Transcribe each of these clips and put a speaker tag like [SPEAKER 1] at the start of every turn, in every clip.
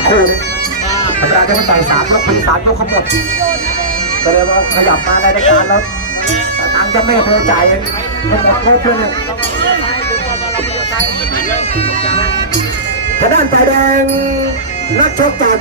[SPEAKER 1] อีกคู่นึงธรรมดาจะมันใส่สามยกมีสามยกเขาหมดก็เลยว่าขยับมาในรายการแล้วตังจะไม่เคยจ่ายเองมันหมดงบเลยเนี่ยทางด้านฝ่ายแดงนักชกจาก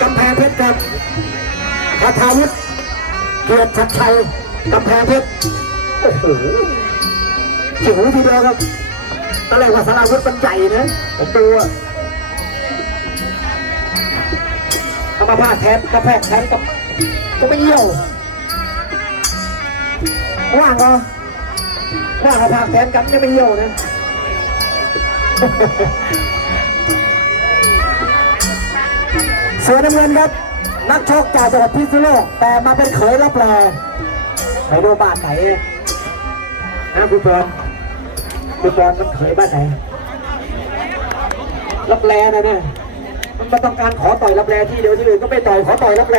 [SPEAKER 1] กำแพงเพชรครับคาทาวุฒิเกียรติชัดชัยกำแพงเพชรโอ้โหจิ๋วทีเดียวครับตอนแรกว่าสารวุฒิมันใหญ่นะผมดูอะ ก็มาพาแทนกระแพกแทนกับก็ไม่เยี่ยวว่างก็ว่างกระพากแทนกันจะไม่เยี่ยวนะส่วนน้ำเงินครับ นักชกจากจังหวัดพิษณุโลก แต่มาเป็นเขยรับแลไม่รู้บ้านไหนนะคุณบอลคุณบอลมันเขยบ้านไหนรับแลนะเนี่ย มันมาต้องการขอต่อยรับแรที่เดียวที่อื่นก็ไม่ต่อยขอต่อยรับแร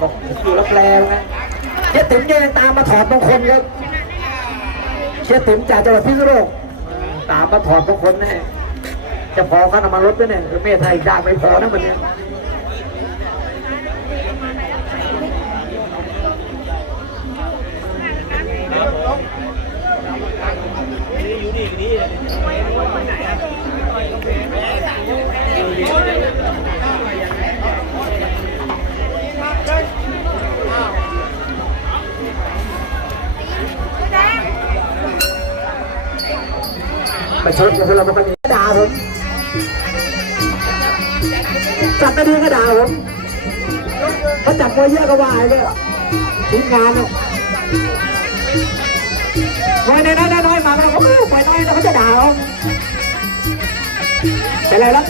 [SPEAKER 1] บอกอยู่รับแลนะเชี่ยติ๋มเนี่ยตามมาถอดมงคลครับเชี่ยติ๋มจากจังหวัดพิษณุโลกตามมาถอดมงคลแน่จะพอเขานำมารถด้วยเนี่ยเออเมธไทยได้ไม่พอนะมันเนี่ย ชดกับเราปกติก็ด่าผมจับกระดีก็ด่าผมเขาจับมวยเยอะก็วายเลยทิ้งงานเลยมวยน้อยน้อยมาแล้วโอ้ยปล่อยน้อยแล้วเขาจะด่าเอาเป็นไรล่ะ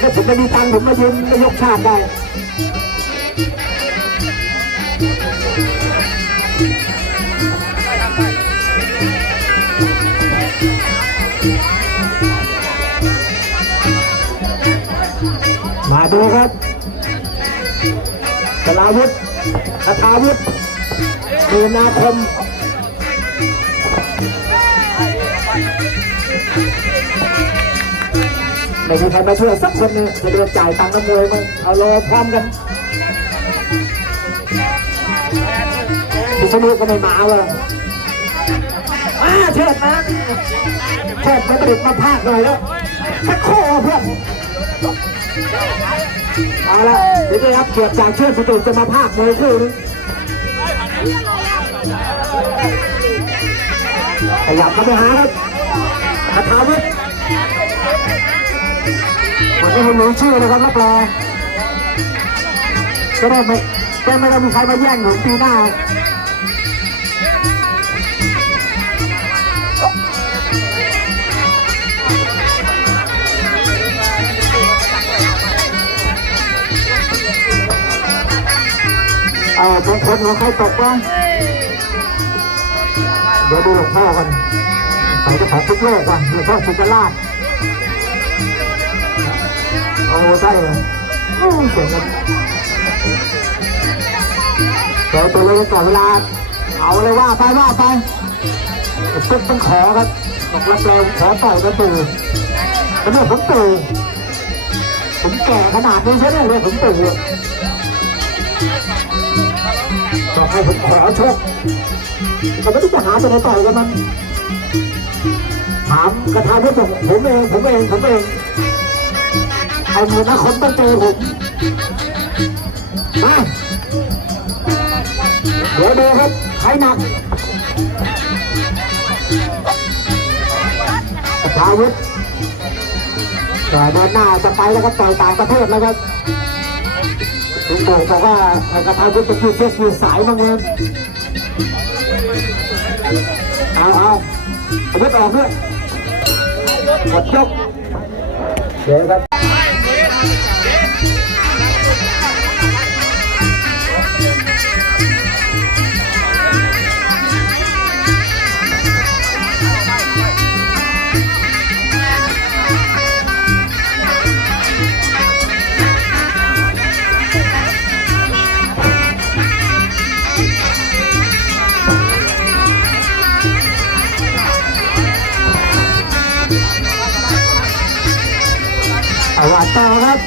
[SPEAKER 1] ถ้าผมไม่มีตังค์ผมมายืนนายกชาติได้ ดูครับสลาวุธคาถาวุธมีนาคมไม่มีใครมาช่วยสักคนนึงจะเดินจ่ายตังค์น้ำมวยมั้งเอารอพร้อมกันพิษณุก็ไม่มาว่ะมาเชิดมาเชิดมาติดมาพากหน่อยแล้วสักโคเพื่อน เอาละเดี๋ยวจะรับเกียรติจากเชื่อสุดจะมาภาคมวยคู่นึงขยับเข้าไปหาครับคาถาวุฒิวันนี้ให้รู้ชื่อนะครับรับรองจะได้ไม่จะไม่ต้องมีใครมาแย่งหนุนปีหน้า เอาบางคนของใครตกบ้างเดี๋ยวดูหลวงพ่อกันใส่กระเป๋าทุกโลกก่อนหลวงพ่อสุกราชโอ้ใช่เลยโอ้เสียงกันเดี๋ยวตัวเลยก่อนเวลา เอาเลยว่าไปว่าไปตึ๊กต้องขอครับบอกรับแรงขอต่อยกระตูแล้วเนี่ยผมตู่นผมแก่ขนาดนี้ใช่ไหมเลยผมตู่บ กให้ผมขอโชคก็ไม่ต้องจะหาตัวไหนต่อยกันมันถามกระทาที่ผมผมเองผมเองผมเองเอาเงินนะคนต้องเจอผมมาเดี๋ยวดูครับใครหนักกระทาวุฒิแต่เดินหน้าจะไปแล้วก็ต่อยต่างประเทศแล้วครับ ลุงบอกบอกว่ากระทาวุฒิเป็นผู้เสียสายบ้าเงินเอาเอาอาวุธออกด้วยหมดยกเดี๋ยวครับ
[SPEAKER 2] tahap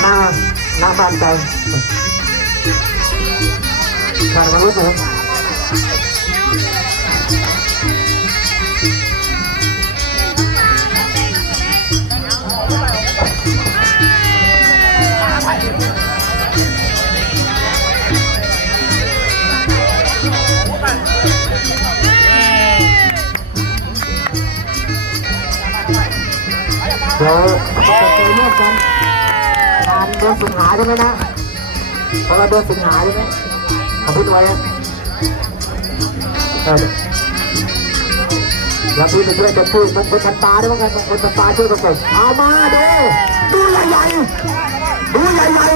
[SPEAKER 2] Nah, nah mantap Baru-baru tuh เดี๋ยวจะเจอเรื่องกันงานเดือนสิงหาใช่ไหมนะเพราะเราเดือนสิงหาใช่ไหมขอพูดไว้อะเออแล้วพี่ไปช่วยจะพูดมันคนทันตาได้ไหมกันคนทันตาช่วยประกบเอามาดูดูใหญ่ใหญ่ดูใหญ่ใหญ่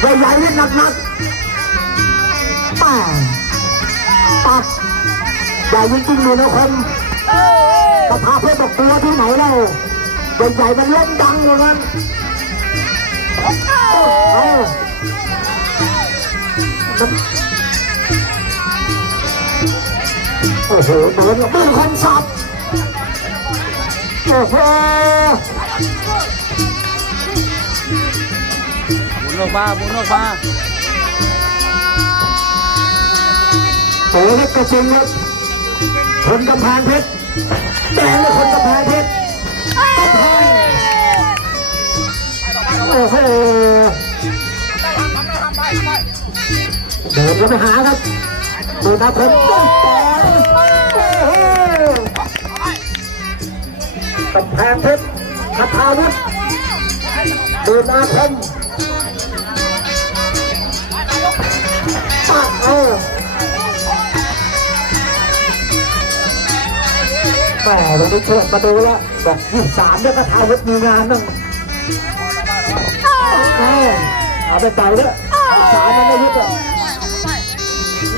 [SPEAKER 2] ใหญ่ใหญ่ๆนี่หนักหนักป้าปับใหญ่จริงๆเลยนะคน กระทาเพชรบอกตัวที่ไหนเล่าใหญ่ๆมันเล่นดังเลยมันเอาโอ้โหโดนกับมือคนสับโอ้โห
[SPEAKER 3] หมุนออกมาหมุนออกมา
[SPEAKER 2] โอ้โหกระจิงครับคนกำแพงเพชร แดงเลยคนกำแพงเพชรกำแพงโอ้โหเดินเข้าไปหาครับดูนะผมต้องต่อยโอ้โหกำแพงเพชรคาทาวุฒิดูนาคมปักเอา มวันนี้เชิญมาดูแล้วบอกยี่สามเนี่ยก็ทาวุฒิมีงานนั่งแหมเอาไปต่อยด้วยยี่สามนั่นไม่ยุติ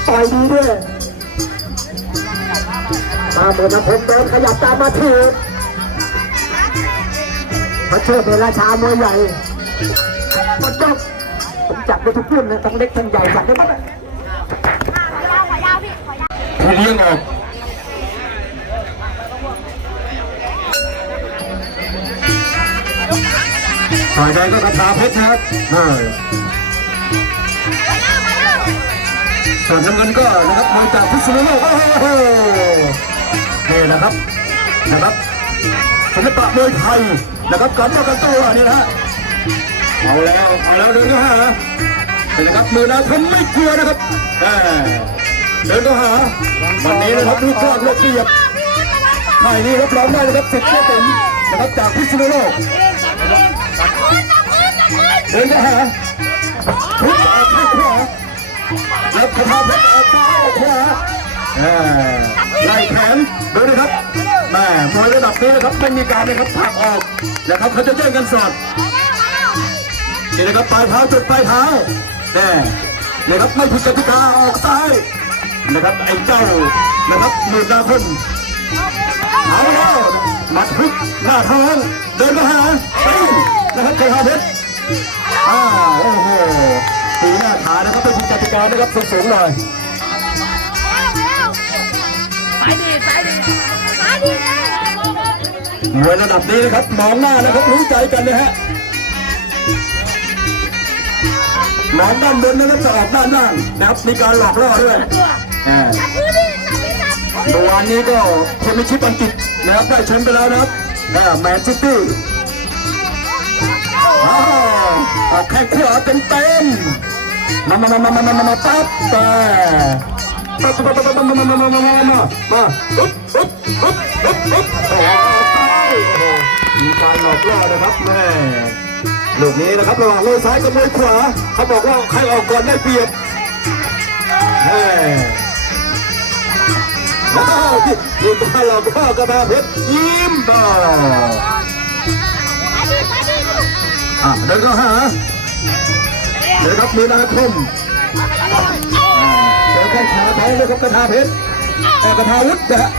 [SPEAKER 2] ต่อยดีด้วยมาเดินมาผมเดินขยับตามมาถือมาเชิญเป็นราชามวยใหญ่มาจบผมจับได้ทุกรุ่นนะทั้งเล็กทั้งใหญ่จับได้หมดเลย
[SPEAKER 3] ผู้เลี้ยงออก
[SPEAKER 2] ฝ่ายแดงก็กระทาเพชรนะครับเออส่วนน้ำเงินก็นะครับมวยจากพิษณุโลกโอ้โหนี่นะครับนะครับศิลปะมวยไทยนะครับการป้องกันตัวนี่นะฮะเอาแล้วเอาแล้วเดินเข้าหานี่นะครับมือนาทำไม่กลัวนะครับแหมเดินเข้าหาวันนี้นะครับรูปร่างเรียบเรียบไม่นี่รับรองได้นะครับสิทธิ์เจ้าตุ๋มนะครับจากพิษณุโลก เดินไปหาทุบออกข้างขวาแล้วกระทำเพชรออกซ้ายออกขวาอ่าไล่แขนดูนะครับแม่มวยระดับนี้นะครับไม่มีการนะครับผลักออกนะครับเขาจะแย่งกันสอดนี่นะครับปลายเท้าจุดปลายเท้าแน่นะครับไม่ผิดกติกาออกซ้ายนะครับไอ้เจ้านะครับมือดาคมเอาแล้วมัดฮึกหน้าท้องเดินมาหาปิ้งนะครับกระทำเพชร อ่าโอ้โหตีหน้าขานะครับเป็นกติการนะครับสูงๆหน่อย
[SPEAKER 4] สายดีสายดีสายดีเลย
[SPEAKER 2] มวยระดับนี้นะครับมองหน้านะครับรู้ใจกันนะฮะมองด้านบนนะครับจะออกด้านล่างนะครับมีการหลอกล่อด้วยอ่า
[SPEAKER 4] พื้นที่จับที่จับ
[SPEAKER 2] เมื่อวานนี้ก็เทมิชิปอังกฤษนะครับได้แชมป์ไปแล้วนะครับแมนซิตี้ อ้าแข้งขวาเต็มเต็มๆมามามามามามามาปั๊บแต่มามามามามามามามามามามาอุ๊บอุ๊บอุ๊บอุ๊บอุ๊บโอ้โหมีการหลอกล่อนะครับแม่ลูกนี้นะครับระหว่างมวยซ้ายกับมวยขวา เขาบอกว่าใครออกก่อนได้เปรียบแม่ว้าวพี่พี่บ้านเราก็กระดาเพชรยิ้มต่ อะเดินเข้าหาเดี๋ยวครับมีนาคมเจอแข้งขาไปเลยครับกระทาเพชรแต่กระทาวุฒินะฮะ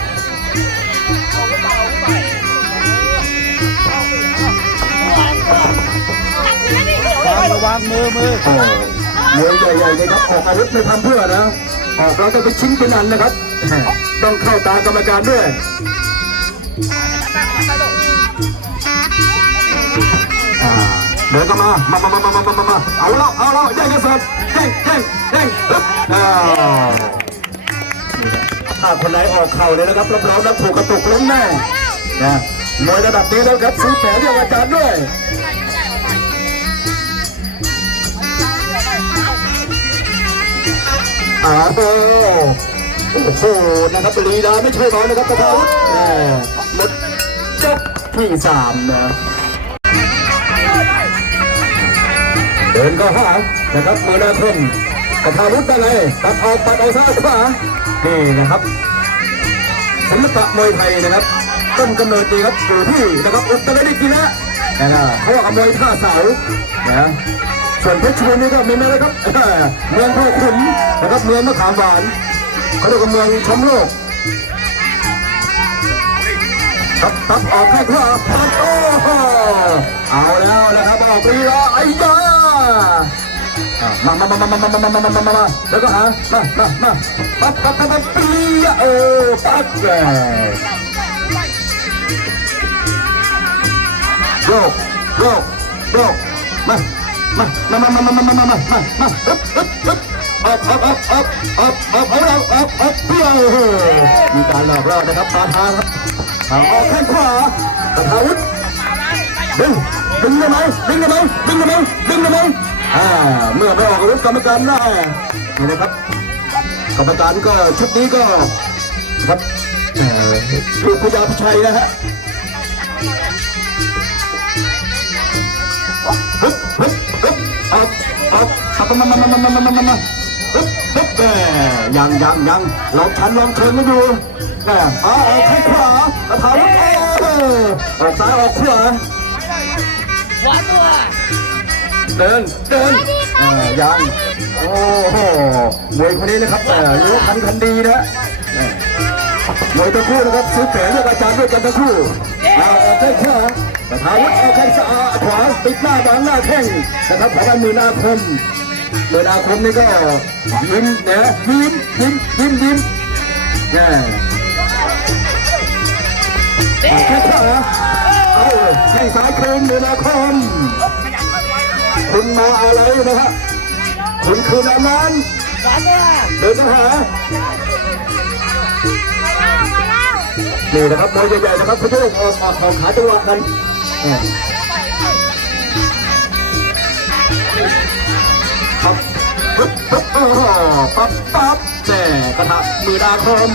[SPEAKER 2] ระ
[SPEAKER 3] วังมือมือ
[SPEAKER 2] มวยใหญ่ใหญ่เลยครับออกอาวุธไม่ทำเพื่อนะออกเราต้อไปชิ้นเป็นอันนะครับ ต้องเข้าตากรรมการด้วย เดินก็มา มามามามามามามาเอาล้วเอาล้วแย่งกันเสร็จแย่งแย่งแย่งปึ๊บอ้าวถ้าคนไหนออกเข่าเลยนะครับรับรองนักถูกกระตุกล้มแน่นะมวยระดับนี้แล้วครับซื้อแผลเรียกอาจารย์ด้วยอาโบโอ้โหนะครับลีลาไม่ใช่น้อยนะครับกระเพราแหมดจบที่สามนะ เดินก็หานะครับมือหน้าขึ้นกระเพราวุธได้ไงตัดออกปัดเอาซ้ายขวานี่นะครับศิลปะมวยไทยนะครับ ต้นกำเนิดดีครับอยู่ที่นะครับอุตรดิตถ์นี่นะนะเขาเอามวยท่าเสานะส่วนเพชรบูรณ์นี่ก็มีไหมนะครับเมืองพ่อขุนนะครับเมืองมะขามหวานเขาเรียกว่าเมืองชมโลกตับตับออกข้างขวาโอ้โหเอาแล้วนะครับออกลีลาไอ้ยาอ่ มามามามามามามามามามามาแล้วก็หามามามาปั๊บปั๊บปั๊บปั๊บปียเออปั๊บเลยโยกโยกโยกมามามามามามามามามามามาฮึบฮึบฮึบออกออกออกออกออกออกเอาแล้วออกออกเปรี้ยวมีการหลอกล่อนะครับปาทางครับเอาออกข้างขวาปาทาวุธดึงดึงได้ไหมดึงได้ไหมดึงได้ไหมดึงได้ไหม อ่าเมื่อไม่ออกอาวุธกรรมการได้นี่นะครับ กรรมการก็ชุดนี้ก็ครับเอ่อลูกพญาพิชัยนะฮะฮึบฮึบฮึบออกออกขับมามามามามามามามาฮึบฮึบแหมยังยังยังลองชันลองเชิงกันดูแหมอาออกข้างขวาระถางเออออกซ้ายออกขวา เดินเดินออยังโอ้โหมวยคนนี้นะครับรู้คันคันดีนะหมวยทั้งคู่นะครับซื้อแผลเรียกอาจารย์ด้วยกันทั้งคู่เอาออกข้างขวากระถาเอาข้างซ้าขวาปิดหน้าบังหน้าแข้งนะครับขอกามือหน้าคมเดือนาคมนี่ก็ยิ้มนะยิ้มยิ้มยิ้มยิ้มเนี่ยเอาแค่ขวาเอาแข้งซ้ายคืนเดือนอาคม คุณมาอะไรนะฮะคุณคืนอันนั้น
[SPEAKER 4] หัวตัว
[SPEAKER 2] เดินมาหานี่นะครับมวยใหญ่ๆนะครับคุณผู้ชมออกออกขาจังหวะกันเนี่ยปั๊บปั๊บปั๊บโอ้โหปั๊บปั๊บแน่กระทะมือดาคม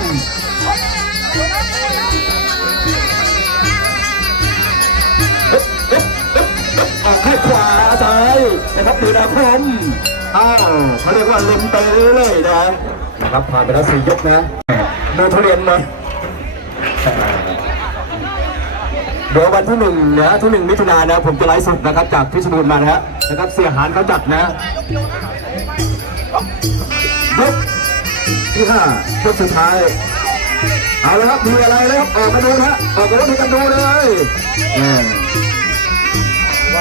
[SPEAKER 2] ออกให้ขวาซ้ายนะครับมือดาคมอ้าวเขาเรียกว่าล็มไปเรื่อยๆนะนะครับผ่านไปแล้วสี่ยกนะดูทุเรียนมาเดี๋ยววันที่หนึ่งนะที่หนึ่งมิถุนายนนะผมจะไลฟ์สดนะครับจากพิชรบูรณ์มานะฮะนะครับเสียหารเขาจัดนะยกที่ห้ายกสุดท้ายเอาละครับมีอะไรแล้วออกมาดูนะออกมาดูกันดูเลย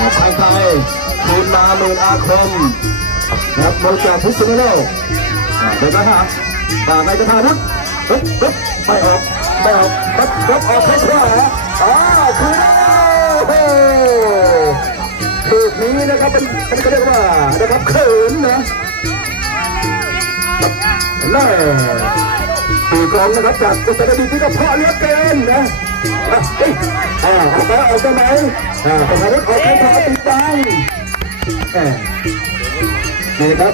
[SPEAKER 2] อ
[SPEAKER 3] อ
[SPEAKER 2] กไปไกลคืนมาหมื่นอาคมนะครับบริจาคพิษณุโลกเดี๋ยวนะฮะต่าไงจะทานะปึ๊บปึ๊บไม่ออกไม่ออกปึ๊บปึ๊บออกข้างขวาอ๋อคือโอ้โหลูกนี้นะครับเป็นเป็นเขาเรียกว่านะครับเขินนะ แม่ตีกลองนะครับจากอุตรดิตถ์ที่ก็เพาะเลือเกินนะอะเฮ้ยอ่าออกไปออกไปไหนอ่าประธานุษออกข้างขาติดบังนี่ครับ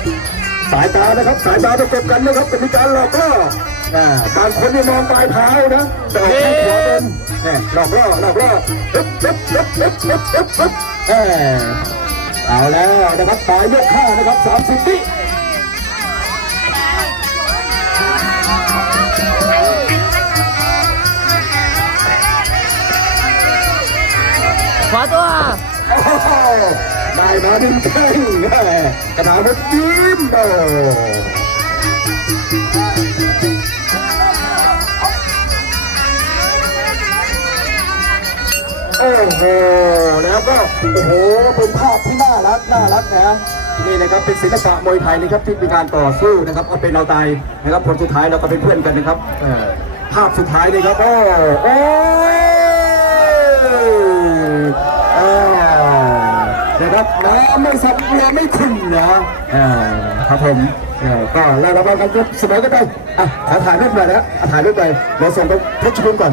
[SPEAKER 2] สายตานะครับ สายตาประกบกันนะครับจะมีการหลอกล่ออ่าบางคนนี่มองปลายเท้านะแต่ออกข้างขวเป็นเนี่ยหลอกล่อหลอกล่อปึ๊บปึ๊บปึ๊บปึ๊บปึ๊บปึ๊บเอาแล้วนะครับปลายยกห้านะครับสามสิบวิ
[SPEAKER 3] ขวาตัว
[SPEAKER 2] ได้มาดึงแข้งกระถางมันยิ้มโอ้โอ้โห แล้วก็ โอ้โห เป็นภาพที่น่ารัก น่ารักนะ นี่นะครับ เป็นศิลปะมวยไทยนะครับที่มีการต่อสู้นะครับเอาเป็นเราตายนะครับ ผลสุดท้ายเราก็เป็นเพื่อนกันนะครับภาพสุดท้ายนี่ครับ โอ้โอ้ นะครับน้ำไม่สับเรือไม่ขุ่นนะอ่าครับผมเออก็แล้วเรากันเสมอกันไปอะขอถ่ายรูปหน่อยนะครับถ่ายรูปไปเดี๋ยวส่งไปเพชรบุรีก่อน